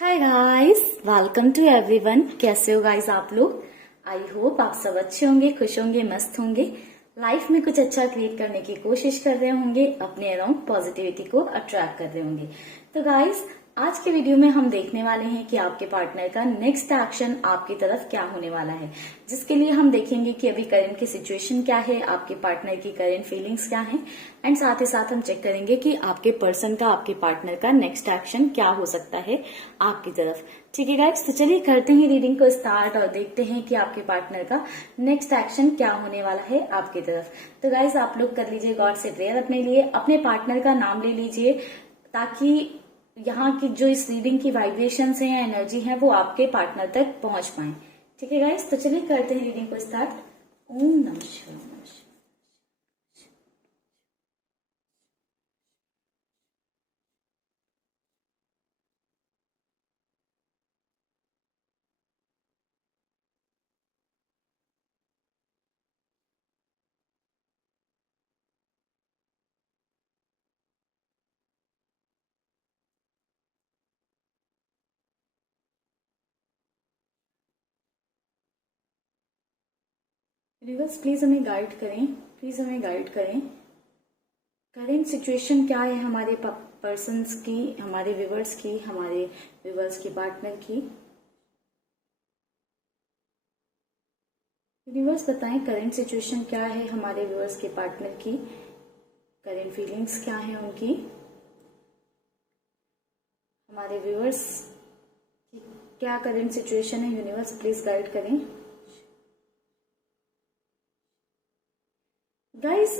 Hi guys, welcome to everyone. कैसे हो guys आप लोग? आई होप आप सब अच्छे होंगे, खुश होंगे, मस्त होंगे, लाइफ में कुछ अच्छा क्रिएट करने की कोशिश कर रहे होंगे, अपने अराउंड पॉजिटिविटी को अट्रैक्ट कर रहे होंगे। तो गाइस, आज के वीडियो में हम देखने वाले हैं कि आपके पार्टनर का नेक्स्ट एक्शन आपकी तरफ क्या होने वाला है, जिसके लिए हम देखेंगे कि अभी करंट की सिचुएशन क्या है, आपके पार्टनर की करंट फीलिंग्स क्या है, एंड साथ ही साथ हम चेक करेंगे कि आपके पर्सन का, आपके पार्टनर का नेक्स्ट एक्शन क्या हो सकता है आपकी तरफ। ठीक है गाइस, तो चलिए करते हैं रीडिंग को स्टार्ट और देखते हैं कि आपके पार्टनर का नेक्स्ट एक्शन क्या होने वाला है आपकी तरफ। तो गाइस, आप लोग कर लीजिए गॉड से प्रेयर अपने लिए, अपने पार्टनर का नाम ले लीजिए ताकि यहाँ की जो इस रीडिंग की वाइब्रेशंस हैं या एनर्जी है वो आपके पार्टनर तक पहुंच पाए। ठीक है गाइस, तो चलिए करते हैं रीडिंग को स्टार्ट। ओम नमः शिवाय। यूनिवर्स प्लीज हमें गाइड करें, प्लीज हमें गाइड करें। करेंट सिचुएशन क्या है हमारे पर्सन्स की, हमारे व्यूवर्स की, हमारे व्यूवर्स के पार्टनर की। यूनिवर्स बताएं करेंट सिचुएशन क्या है हमारे व्यूवर्स के पार्टनर की, करेंट फीलिंग्स क्या है उनकी, हमारे व्यूवर्स की क्या करेंट सिचुएशन है। यूनिवर्स प्लीज गाइड करें। गाइस,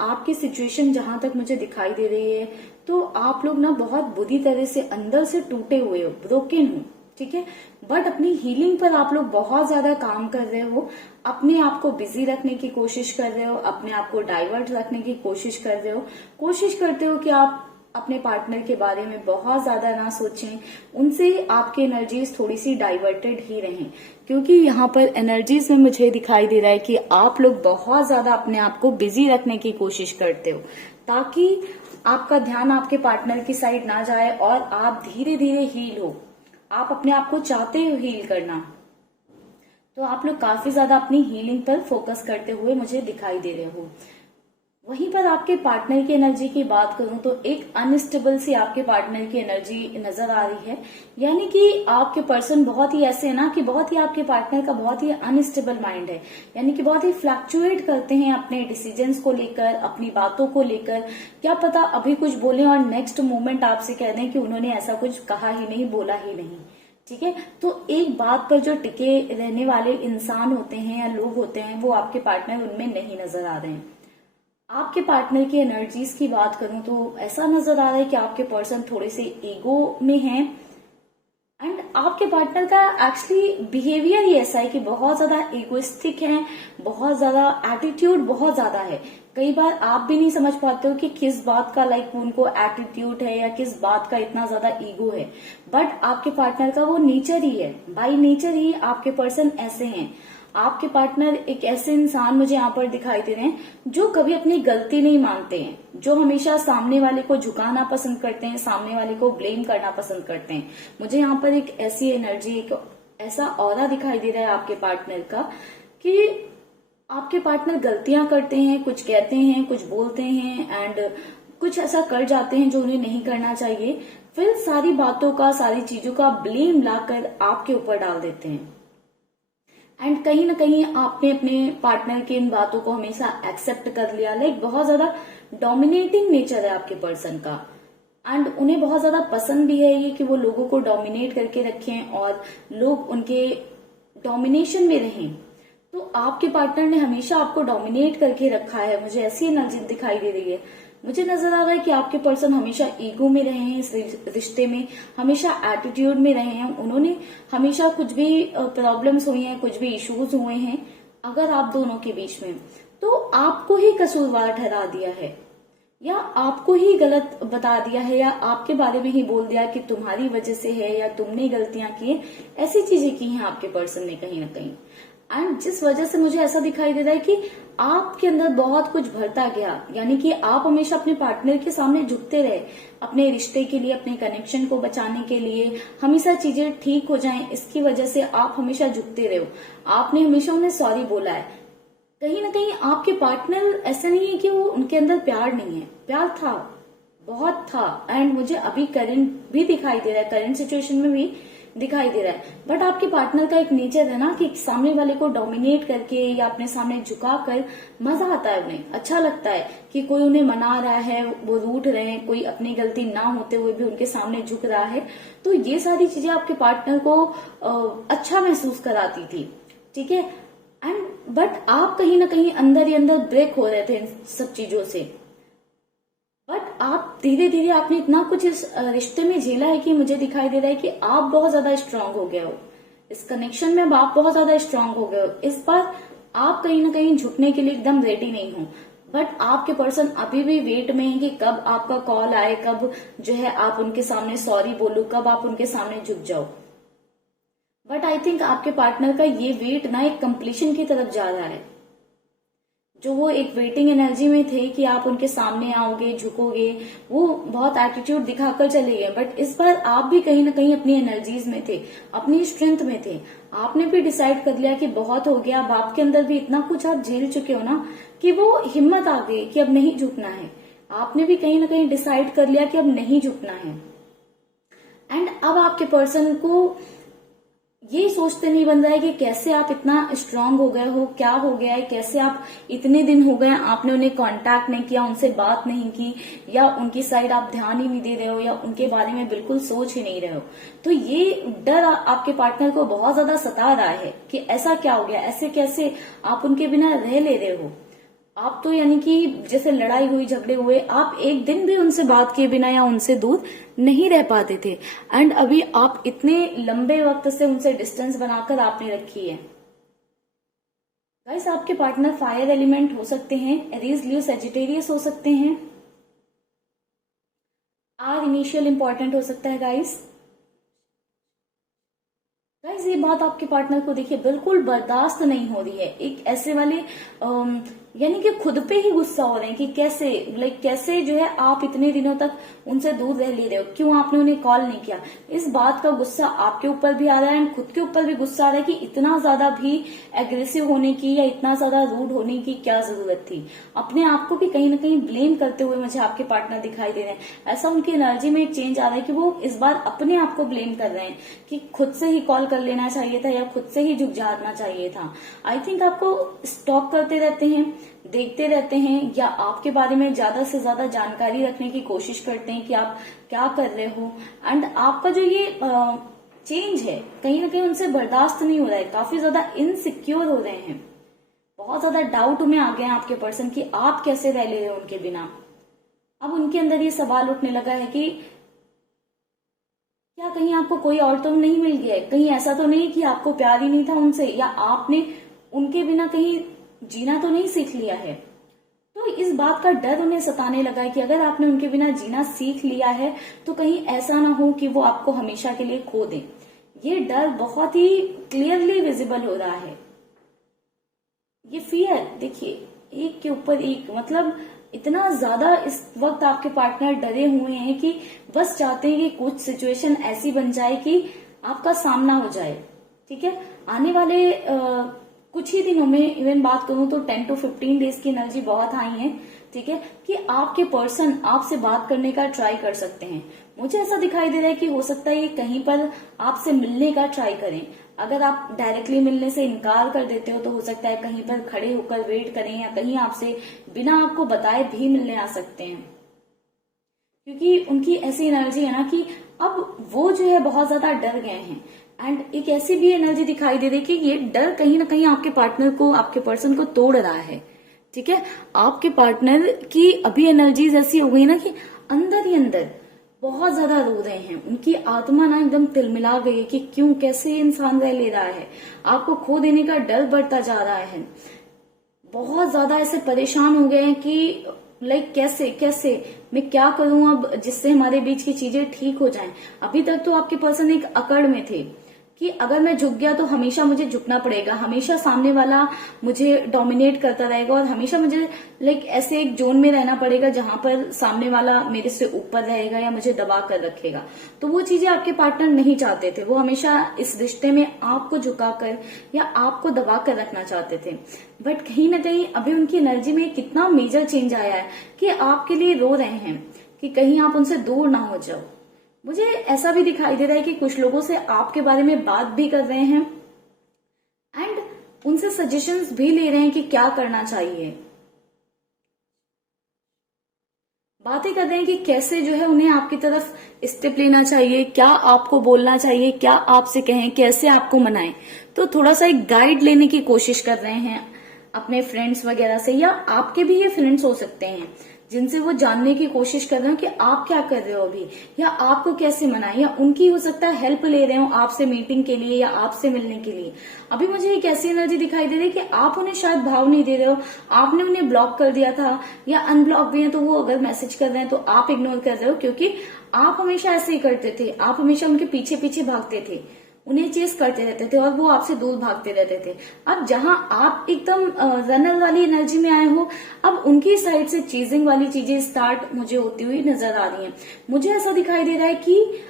आपकी सिचुएशन जहां तक मुझे दिखाई दे रही है तो आप लोग ना बहुत बुरी तरह से अंदर से टूटे हुए हो, ब्रोकन हो। ठीक है, बट अपनी हीलिंग पर आप लोग बहुत ज्यादा काम कर रहे हो, अपने आप को बिजी रखने की कोशिश कर रहे हो, अपने आप को डाइवर्ट रखने की कोशिश कर रहे हो, कोशिश करते हो कि आप अपने पार्टनर के बारे में बहुत ज्यादा ना सोचें, उनसे आपकी एनर्जीज थोड़ी सी डाइवर्टेड ही रहें। क्योंकि यहाँ पर एनर्जीज में मुझे दिखाई दे रहा है कि आप लोग बहुत ज्यादा अपने आप को बिजी रखने की कोशिश करते हो ताकि आपका ध्यान आपके पार्टनर की साइड ना जाए और आप धीरे धीरे हील हो। आप अपने आप को चाहते हो हील करना, तो आप लोग काफी ज्यादा अपनी हीलिंग पर फोकस करते हुए मुझे दिखाई दे रहे हो। वहीं पर आपके पार्टनर की एनर्जी की बात करूं तो एक अनस्टेबल सी आपके पार्टनर की एनर्जी नजर आ रही है। यानी कि आपके पर्सन बहुत ही ऐसे है ना कि बहुत ही आपके पार्टनर का बहुत ही अनस्टेबल माइंड है, यानी कि बहुत ही फ्लक्चुएट करते हैं अपने डिसीजंस को लेकर, अपनी बातों को लेकर। क्या पता अभी कुछ बोले और नेक्स्ट मोमेंट आपसे कह दें कि उन्होंने ऐसा कुछ कहा ही नहीं, बोला ही नहीं। ठीक है, तो एक बात पर जो टिके रहने वाले इंसान होते हैं या लोग होते हैं वो आपके पार्टनर उनमें नहीं नजर आ रहे हैं। आपके पार्टनर की एनर्जीज की बात करूं तो ऐसा नजर आ रहा है कि आपके पर्सन थोड़े से ईगो में हैं, एंड आपके पार्टनर का एक्चुअली बिहेवियर ही ऐसा है कि बहुत ज्यादा इगोइस्टिक है, बहुत ज्यादा एटीट्यूड बहुत ज्यादा है। कई बार आप भी नहीं समझ पाते हो कि किस बात का उनको एटीट्यूड है या किस बात का इतना ज्यादा ईगो है, बट आपके पार्टनर का वो नेचर ही है, बाय नेचर ही आपके पर्सन ऐसे हैं। आपके पार्टनर एक ऐसे इंसान मुझे यहाँ पर दिखाई दे रहे हैं जो कभी अपनी गलती नहीं मानते हैं, जो हमेशा सामने वाले को झुकाना पसंद करते हैं, सामने वाले को ब्लेम करना पसंद करते हैं। मुझे यहाँ पर एक ऐसी एनर्जी, एक ऐसा ऑरा दिखाई दे रहा है आपके पार्टनर का कि आपके पार्टनर गलतियां करते हैं, कुछ कहते हैं, कुछ बोलते हैं, एंड कुछ ऐसा कर जाते हैं जो उन्हें नहीं करना चाहिए, फिर सारी बातों का, सारी चीजों का ब्लेम लाकर आपके ऊपर डाल देते हैं। एंड कहीं ना कहीं आपने अपने पार्टनर की इन बातों को हमेशा एक्सेप्ट कर लिया। बहुत ज्यादा डोमिनेटिंग नेचर है आपके पर्सन का, एंड उन्हें बहुत ज्यादा पसंद भी है ये कि वो लोगों को डोमिनेट करके रखें और लोग उनके डोमिनेशन में रहें। तो आपके पार्टनर ने हमेशा आपको डोमिनेट करके रखा है, मुझे ऐसी एनर्जी दिखाई दे रही है। मुझे नजर आ रहा है कि आपके पर्सन हमेशा ईगो में रहे हैं, इस रिश्ते में हमेशा एटीट्यूड में रहे हैं। उन्होंने हमेशा कुछ भी प्रॉब्लम्स हुई हैं, कुछ भी इश्यूज हुए हैं अगर आप दोनों के बीच में, तो आपको ही कसूरवार ठहरा दिया है या आपको ही गलत बता दिया है या आपके बारे में ही बोल दिया कि तुम्हारी वजह से है या तुमने गलतियां की, ऐसी चीजें की हैं आपके पर्सन ने कहीं ना कहीं। एंड जिस वजह से मुझे ऐसा दिखाई दे रहा है कि आपके अंदर बहुत कुछ भरता गया, यानी कि आप हमेशा अपने पार्टनर के सामने झुकते रहे अपने रिश्ते के लिए, अपने कनेक्शन को बचाने के लिए, हमेशा चीजें ठीक हो जाएं, इसकी वजह से आप हमेशा झुकते रहे हो। आपने हमेशा उन्हें सॉरी बोला है। कहीं ना कहीं आपके पार्टनर, ऐसा नहीं है कि वो उनके अंदर प्यार नहीं है, प्यार था, बहुत था। एंड मुझे अभी करंट भी दिखाई दे रहा है, करंट सिचुएशन में भी दिखाई दे रहा है। बट आपके पार्टनर का एक नेचर है ना कि सामने वाले को डोमिनेट करके या अपने सामने झुका कर मजा आता है, उन्हें अच्छा लगता है कि कोई उन्हें मना रहा है, वो रूठ रहे हैं, कोई अपनी गलती ना होते हुए भी उनके सामने झुक रहा है। तो ये सारी चीजें आपके पार्टनर को अच्छा महसूस कराती थी, ठीक है। एंड बट आप कहीं ना कहीं अंदर ही अंदर ब्रेक हो रहे थे इन सब चीजों से। बट आप धीरे धीरे आपने इतना कुछ इस रिश्ते में झेला है कि मुझे दिखाई दे रहा है कि आप बहुत ज्यादा स्ट्रांग हो गए हो इस कनेक्शन में, अब आप बहुत ज्यादा स्ट्रांग हो गए हो। इस बार आप कहीं ना कहीं झुकने के लिए एकदम रेडी नहीं हो। बट आपके पर्सन अभी भी वेट में है कि कब आपका कॉल आए, कब जो है आप उनके सामने सॉरी बोलो, कब आप उनके सामने झुक जाओ। बट आई थिंक आपके पार्टनर का ये वेट ना एक कंप्लीशन की तरफ जा रहा है। जो वो एक वेटिंग एनर्जी में थे कि आप उनके सामने आओगे, झुकोगे, वो बहुत एटीट्यूड दिखाकर चले गए। बट इस बार आप भी कहीं ना कहीं अपनी एनर्जीज में थे, अपनी स्ट्रेंथ में थे। आपने भी डिसाइड कर लिया कि बहुत हो गया। अब आपके अंदर भी इतना कुछ आप झेल चुके हो ना कि वो हिम्मत आ गई कि अब नहीं झुकना है। आपने भी कहीं ना कहीं डिसाइड कर लिया कि अब नहीं झुकना है। एंड अब आपके पर्सन को ये सोचते नहीं बन रहा है कि कैसे आप इतना स्ट्रांग हो गए हो, क्या हो गया है, कैसे आप इतने दिन हो गए आपने उन्हें कांटेक्ट नहीं किया, उनसे बात नहीं की, या उनकी साइड आप ध्यान ही नहीं दे रहे हो, या उनके बारे में बिल्कुल सोच ही नहीं रहे हो। तो ये डर आपके पार्टनर को बहुत ज्यादा सता रहा है कि ऐसा क्या हो गया, ऐसे कैसे आप उनके बिना रह ले रहे हो। आप तो यानी कि जैसे लड़ाई हुई, झगड़े हुए, आप एक दिन भी उनसे बात किए बिना या उनसे दूर नहीं रह पाते थे। एंड अभी आप इतने लंबे वक्त से उनसे डिस्टेंस बनाकर आपने रखी है। गाइस, आपके पार्टनर फायर एलिमेंट हो सकते हैं, एरीज, लियो, सेजिटेरियस हो सकते हैं, आर इनिशियल इंपॉर्टेंट हो सकता है। गाइस ये बात आपके पार्टनर को देखिए बिल्कुल बर्दाश्त नहीं हो रही है। एक ऐसे वाले यानी कि खुद पे ही गुस्सा हो रहे हैं कि कैसे जो है आप इतने दिनों तक उनसे दूर रह ले रहे हो, क्यों आपने उन्हें कॉल नहीं किया। इस बात का गुस्सा आपके ऊपर भी आ रहा है, खुद के ऊपर भी गुस्सा आ रहा है कि इतना ज्यादा भी एग्रेसिव होने की या इतना ज्यादा रूड होने की क्या जरूरत थी। अपने आप को भी कहीं ना कहीं ब्लेम करते हुए मुझे आपके पार्टनर दिखाई दे रहे हैं। ऐसा उनकी एनर्जी में एक चेंज आ रहा है कि वो इस बार अपने आप को ब्लेम कर रहे हैं कि खुद से ही कॉल कर लेना चाहिए था या खुद से ही झुक जाना चाहिए था। आई थिंक आपको स्टॉक करते रहते हैं, देखते रहते हैं, या आपके बारे में ज्यादा से ज्यादा जानकारी रखने की कोशिश करते हैं कि आप क्या कर रहे हो। एंड आपका जो ये चेंज है कहीं ना कहीं उनसे बर्दाश्त नहीं हो रहा है, काफी ज्यादा इनसिक्योर हो रहे हैं, बहुत ज्यादा डाउट में आ गए हैं आपके पर्सन कि आप कैसे रह ले रहे हो उनके बिना। अब उनके अंदर ये सवाल उठने लगा है कि क्या कहीं आपको कोई और तो नहीं मिल गया है, कहीं ऐसा तो नहीं कि आपको प्यार ही नहीं था उनसे, या आपने उनके बिना कहीं जीना तो नहीं सीख लिया है। तो इस बात का डर उन्हें सताने लगा है कि अगर आपने उनके बिना जीना सीख लिया है तो कहीं ऐसा ना हो कि वो आपको हमेशा के लिए खो दें। ये डर बहुत ही क्लियरली विजिबल हो रहा है। ये फियर देखिए एक के ऊपर एक, मतलब इतना ज्यादा इस वक्त आपके पार्टनर डरे हुए हैं कि बस चाहते हैं कि कुछ सिचुएशन ऐसी बन जाए कि आपका सामना हो जाए। ठीक है, आने वाले कुछ ही दिनों में, इवन बात करूं तो 10 to 15 डेज की एनर्जी बहुत हाई है। ठीक है, कि आपके पर्सन आपसे बात करने का ट्राई कर सकते हैं। मुझे ऐसा दिखाई दे रहा है कि हो सकता है ये कहीं पर आपसे मिलने का ट्राई करें। अगर आप डायरेक्टली मिलने से इनकार कर देते हो तो हो सकता है कहीं पर खड़े होकर वेट करें, या कहीं आपसे बिना आपको बताए भी मिलने आ सकते हैं, क्योंकि उनकी ऐसी एनर्जी है ना कि अब वो जो है बहुत ज्यादा डर गए हैं। एंड एक ऐसी भी एनर्जी दिखाई दे रही है कि ये डर कहीं ना कहीं आपके पार्टनर को, आपके पर्सन को तोड़ रहा है। ठीक है, आपके पार्टनर की अभी एनर्जीज ऐसी हो गई ना कि अंदर ही अंदर बहुत ज्यादा रो रहे हैं। उनकी आत्मा ना एकदम तिलमिला गई कि क्यों, कैसे इंसान रह ले रहा है, आपको खो देने का डर बढ़ता जा रहा है। बहुत ज्यादा ऐसे परेशान हो गए हैं कि कैसे मैं क्या करूं अब जिससे हमारे बीच की चीजें ठीक हो जाएं। अभी तक तो आपके पर्सन एक अकड़ में थे, कि अगर मैं झुक गया तो हमेशा मुझे झुकना पड़ेगा, हमेशा सामने वाला मुझे डोमिनेट करता रहेगा और हमेशा मुझे ऐसे एक जोन में रहना पड़ेगा जहां पर सामने वाला मेरे से ऊपर रहेगा या मुझे दबा कर रखेगा। तो वो चीजें आपके पार्टनर नहीं चाहते थे, वो हमेशा इस रिश्ते में आपको झुकाकर या आपको दबा कर रखना चाहते थे। बट कहीं ना कहीं अभी उनकी एनर्जी में कितना मेजर चेंज आया है कि आपके लिए रो रहे हैं कि कहीं आप उनसे दूर ना हो जाओ। मुझे ऐसा भी दिखाई दे रहा है कि कुछ लोगों से आपके बारे में बात भी कर रहे हैं एंड उनसे सजेशंस भी ले रहे हैं कि क्या करना चाहिए। बातें कर रहे हैं कि कैसे जो है उन्हें आपकी तरफ स्टेप लेना चाहिए, क्या आपको बोलना चाहिए, क्या आपसे कहें, कैसे आपको मनाएं। तो थोड़ा सा एक गाइड लेने की कोशिश कर रहे हैं अपने फ्रेंड्स वगैरह से, या आपके भी ये फ्रेंड्स हो सकते हैं जिनसे वो जानने की कोशिश कर रहे हो कि आप क्या कर रहे हो अभी, या आपको कैसे मनाएं, या उनकी हो सकता है हेल्प ले रहे हो आपसे मीटिंग के लिए या आपसे मिलने के लिए। अभी मुझे एक ऐसी एनर्जी दिखाई दे रही है कि आप उन्हें शायद भाव नहीं दे रहे हो, आपने उन्हें ब्लॉक कर दिया था या अनब्लॉक भी है, तो वो अगर मैसेज कर रहे हैं तो आप इग्नोर कर रहे हो, क्योंकि आप हमेशा ऐसे ही करते थे, आप हमेशा उनके पीछे पीछे भागते थे, उन्हें चेस करते रहते थे और वो आपसे दूर भागते रहते थे। अब जहां आप एकदम रनर वाली एनर्जी में आए हो, अब उनकी साइड से चीजिंग वाली चीजें स्टार्ट मुझे होती हुई नजर आ रही हैं। मुझे ऐसा दिखाई दे रहा है कि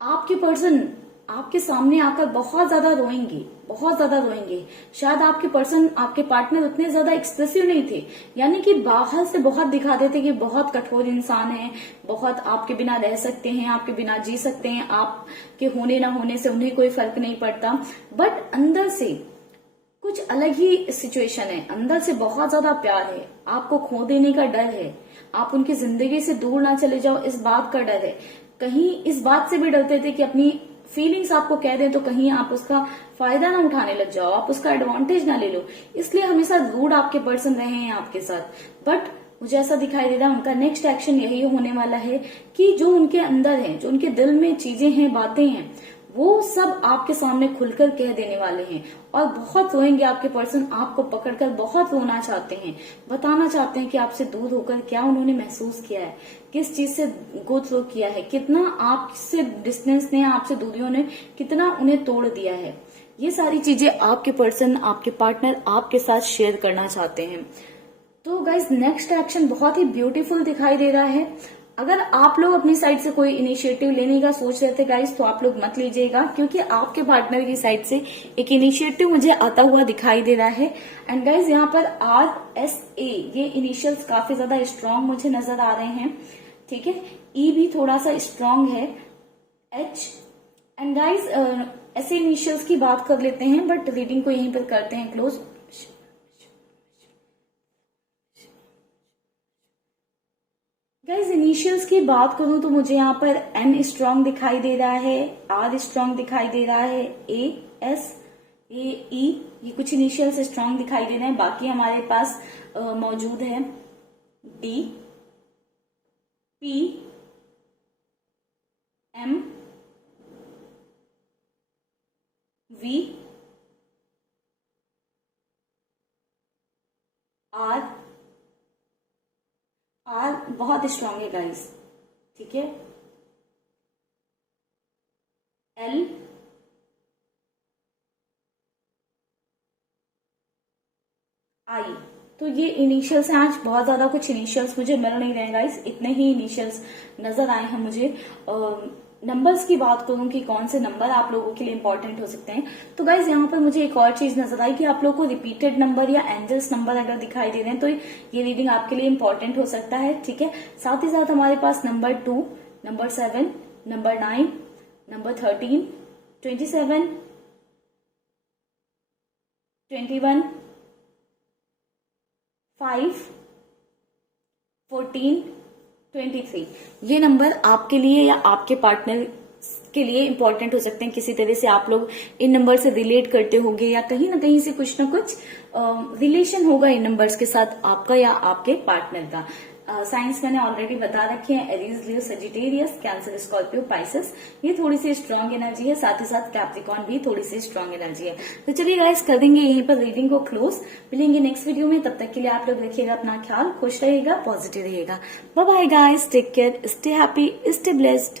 आपके पर्सन आपके सामने आकर बहुत ज्यादा रोएंगे, बहुत ज्यादा रोएंगे। शायद आपके पर्सन, आपके पार्टनर उतने ज्यादा एक्सप्रेसिव नहीं थे, यानी कि बाहर से बहुत दिखाते थे कि बहुत कठोर इंसान है, बहुत आपके बिना रह सकते हैं, आपके बिना जी सकते हैं, आपके होने ना होने से उन्हें कोई फर्क नहीं पड़ता। बट अंदर से कुछ अलग ही सिचुएशन है, अंदर से बहुत ज्यादा प्यार है, आपको खो देने का डर है, आप उनकी जिंदगी से दूर ना चले जाओ इस बात का डर है। कहीं इस बात से भी डरते थे कि अपनी फीलिंग्स आपको कह दें तो कहीं आप उसका फायदा ना उठाने लग जाओ, आप उसका एडवांटेज ना ले लो, इसलिए हमेशा रूड आपके पर्सन रहे हैं आपके साथ। बट मुझे ऐसा दिखाई दे रहा है उनका नेक्स्ट एक्शन यही होने वाला है कि जो उनके अंदर है, जो उनके दिल में चीजें हैं, बातें हैं, वो सब आपके सामने खुलकर कह देने वाले हैं और बहुत रोएंगे आपके पर्सन, आपको पकड़कर बहुत रोना चाहते हैं, बताना चाहते हैं कि आपसे दूर होकर क्या उन्होंने महसूस किया है, किस चीज से गो थ्रू किया है, कितना आपसे डिस्टेंस ने, आपसे दूरियों ने कितना उन्हें तोड़ दिया है। ये सारी चीजें आपके पर्सन, आपके पार्टनर आपके साथ शेयर करना चाहते हैं। तो गाइज नेक्स्ट एक्शन बहुत ही ब्यूटीफुल दिखाई दे रहा है। अगर आप लोग अपनी साइड से कोई इनिशिएटिव लेने का सोच रहे थे गाइज, तो आप लोग मत लीजिएगा, क्योंकि आपके पार्टनर की साइड से एक इनिशिएटिव मुझे आता हुआ दिखाई दे रहा है। एंड गाइज यहाँ पर RSA ये इनिशियल्स काफी ज्यादा स्ट्रांग मुझे नजर आ रहे हैं, ठीक है। E भी थोड़ा सा स्ट्रांग है, H। एंड गाइज ऐसे इनिशियल्स की बात कर लेते हैं, बट रीडिंग को यहीं पर करते हैं क्लोज। गाइज इनिशियल्स की बात करूं तो मुझे यहाँ पर N स्ट्रांग दिखाई दे रहा है, R स्ट्रांग दिखाई दे रहा है, A, S, A, E ये कुछ इनिशियल्स स्ट्रांग दिखाई दे रहे हैं। बाकी हमारे पास मौजूद है D, P, M, V, R बहुत स्ट्रांग है गाइस, ठीक है। L, I। तो ये इनिशियल्स हैं। आज बहुत ज्यादा कुछ इनिशियल्स मुझे मिल नहीं रहे गाइस, इतने ही इनिशियल्स नजर आए हैं मुझे। नंबर्स की बात करूं कि कौन से नंबर आप लोगों के लिए इंपॉर्टेंट हो सकते हैं, तो गाइज यहाँ पर मुझे एक और चीज नजर आई कि आप लोगों को रिपीटेड नंबर या एंजल्स नंबर अगर दिखाई दे रहे हैं तो ये रीडिंग आपके लिए इंपॉर्टेंट हो सकता है, ठीक है। साथ ही साथ हमारे पास नंबर 2, नंबर 7, नंबर 9, नंबर 13, 27, 21, 5, 14, 23 ये नंबर आपके लिए या आपके पार्टनर के लिए इंपॉर्टेंट हो सकते हैं। किसी तरह से आप लोग इन नंबर से रिलेट करते होंगे या कहीं ना कहीं से कुछ ना कुछ रिलेशन होगा इन नंबर्स के साथ आपका या आपके पार्टनर का। साइंस मैंने ऑलरेडी बता रखे हैं, एरीज, लियो, सजिटेरियस, कैंसर, स्कॉर्पियो, पाइसेस ये थोड़ी सी स्ट्रांग एनर्जी है, साथ ही साथ कैप्रिकॉन भी थोड़ी सी स्ट्रांग एनर्जी है। तो चलिए गाइस कर देंगे यहीं पर रीडिंग को क्लोज, मिलेंगे नेक्स्ट वीडियो में। तब तक के लिए आप लोग रखिएगा अपना ख्याल, खुश रहिएगा, पॉजिटिव रहिएगा। Bye bye guys, take care, stay happy, stay blessed.